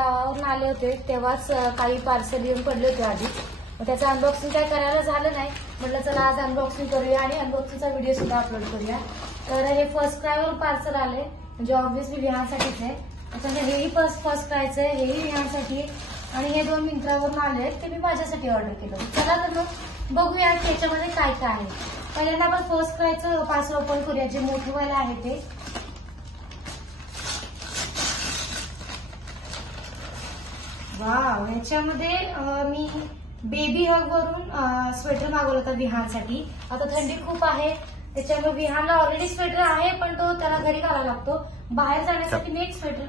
गावावरून आले होते तेव्हाच काही पार्सल येऊन पडले होते आधी, मग त्याचं अनबॉक्सिंग काय करायला झालं नाही. म्हटलं चला आज अनबॉक्सिंग करूया आणि अनबॉक्सिंगचा व्हिडिओ सुद्धा अपलोड करूया. तर हे फर्स्ट क्रायवर पार्सल आले, म्हणजे ऑब्व्हियसली विहानसाठीच आहे. त्याच्यानंतर हेही फर्स्ट क्रायचं आहे, हेही विहानसाठी, आणि हे 2 मिंत्रावरून आले आहेत, ते मी माझ्यासाठी ऑर्डर केलं. चला तर मग बघूया त्याच्यामध्ये काय काय आहे. पहिल्यांदा आपण फर्स्ट क्रायचं पार्सल ओपन करूया, जे मोठेवाले आहे ते. वाव, याच्यामध्ये मी बेबी हग वरून स्वेटर मागवलं होतं विहानसाठी. आता थंडी खूप आहे त्याच्यामुळे विहानला ऑलरेडी स्वेटर आहे, पण तो त्याला घरी घालावा लागतो. बाहेर जाण्यासाठी मी एक स्वेटर,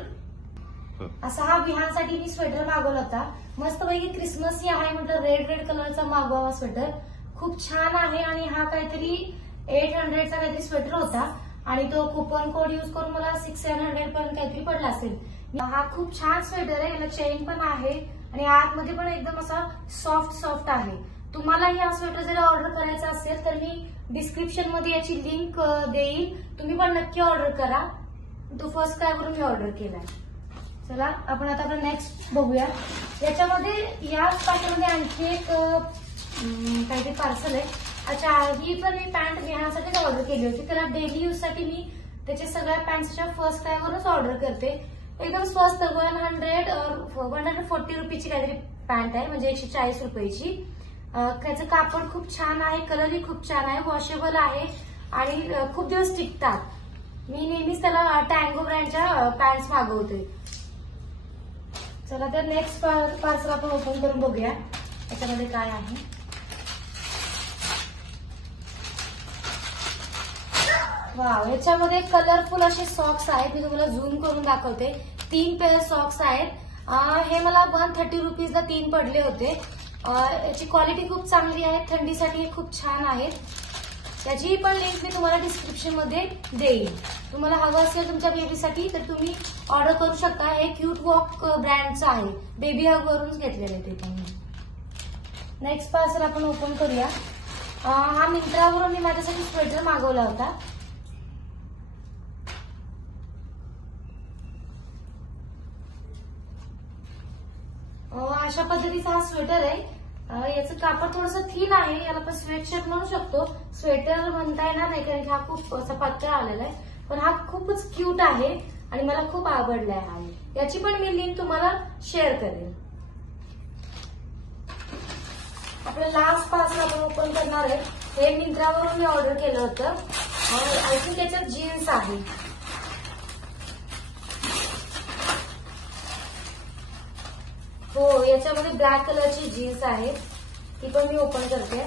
असा हा विहानसाठी मी स्वेटर मागवला होता. मस्तपैकी क्रिसमसही आहे, म्हटलं रेड कलरचा मागवावा स्वेटर. खूप छान आहे आणि हा काहीतरी 800चा काहीतरी स्वेटर होता आणि तो कुपन कोड युज करून मला 600 पर्यंत काहीतरी पडला असेल. हा खूप छान स्वेटर आहे, याला चेन पण आहे आणि आतमध्ये पण एकदम असा सॉफ्ट आहे. तुम्हालाही हा स्वेटर जर ऑर्डर करायचा असेल तर मी डिस्क्रिप्शन मध्ये याची लिंक देईल, तुम्ही पण नक्की ऑर्डर करा. तो फर्स्ट क्रायवरून मी ऑर्डर केलाय. चला आपण आता नेक्स्ट बघूया. याच्यामध्ये याच पॅकेटमध्ये आणखी एक काहीतरी पार्सल आहे. अच्छा, ही पण मी पॅन्ट विहानसाठीच ऑर्डर केली होती. त्याला डेली यूज साठी मी त्याच्या सगळ्या पॅन्टच्या फर्स्ट क्रायवरूनच ऑर्डर करते. एकदम स्वस्त 140 रुपीची काहीतरी पॅन्ट आहे, म्हणजे 140 रुपयाची. त्याचं कापड खूप छान आहे, कलरही खूप छान आहे, वॉशेबल आहे आणि खूप दिवस टिकतात. मी नेहमीच त्याला टँगो ब्रँडच्या पॅन्ट्स मागवते. चला तर नेक्स्ट पार्सल आपण ओपन करून बघूया त्याच्यामध्ये काय आहे. वाव, याच्यामध्ये कलरफुल असे सॉक्स आहेत. मी तुम्हाला झूम करून दाखवते. 3 पेअर सॉक्स आहेत. हे मला 130 रुपीजला 3 पडले होते. याची क्वालिटी खूप चांगली आहे, थंडीसाठी खूप छान आहेत. त्याची पण लिंक मी तुम्हाला डिस्क्रिप्शन मध्ये देईल. तुम्हाला हवं असेल तुमच्या बेबीसाठी तर तुम्ही ऑर्डर करू शकता. हे क्यूट वॉक ब्रँडचं आहे, बेबी हग वरून घेतलेलं आहे ते. नेक्स्ट पार्सल आपण ओपन करूया. हा मिंत्रावरून मी माझ्यासाठी स्वेटर मागवला होता. अशा पद्धतीचा हा स्वेटर आहे. याचं कापड थोडंसं थिन आहे, याला आपण स्वेटशर्ट म्हणू शकतो. स्वेटर म्हणता येणार नाही कारण हा खूप असा पातळ आलेला आहे, पण हा खूपच क्यूट आहे आणि मला खूप आवडला आहे. याची पण मी लिंक तुम्हाला शेअर करेन. आपलं लास्ट पार्सल आपण ओपन करणार आहे. हे मिंत्रावरून मी ऑर्डर केलं होतं आणि आय थिंक याच्यात जीन्स आहे. हो, याच्यामध्ये ब्लॅक कलरची जीन्स आहे, ती पण मी ओपन करते.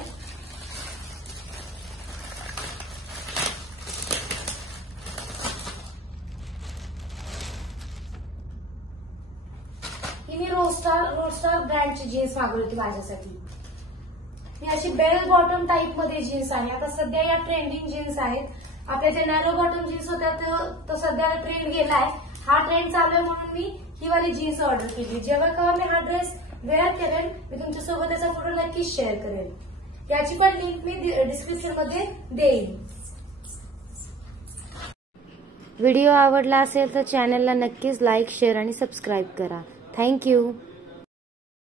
ही मी रोडस्टार ब्रँडची जीन्स मागवली होती माझ्यासाठी. ही अशी बेल बॉटम टाईप मध्ये जीन्स आहे. आता सध्या या ट्रेंडिंग जीन्स आहेत. आपल्या ज्या नॅरो बॉटम जीन्स होत्या तो सध्या ट्रेंड गेलाय. हा ट्रेंड चालू आहे म्हणून मी ही वाली जीन्स ऑर्डर केली. जेव्हा केव्हा मी हा ड्रेस वेअर करेन मी तुमच्यासोबत त्याचा फोटो नक्कीच शेअर करेन. याची पण लिंक मी डिस्क्रिप्शन मध्ये देईन. व्हिडिओ आवडला असेल तर चॅनलला नक्कीच लाईक, शेअर आणि सबस्क्राईब करा. थँक्यू.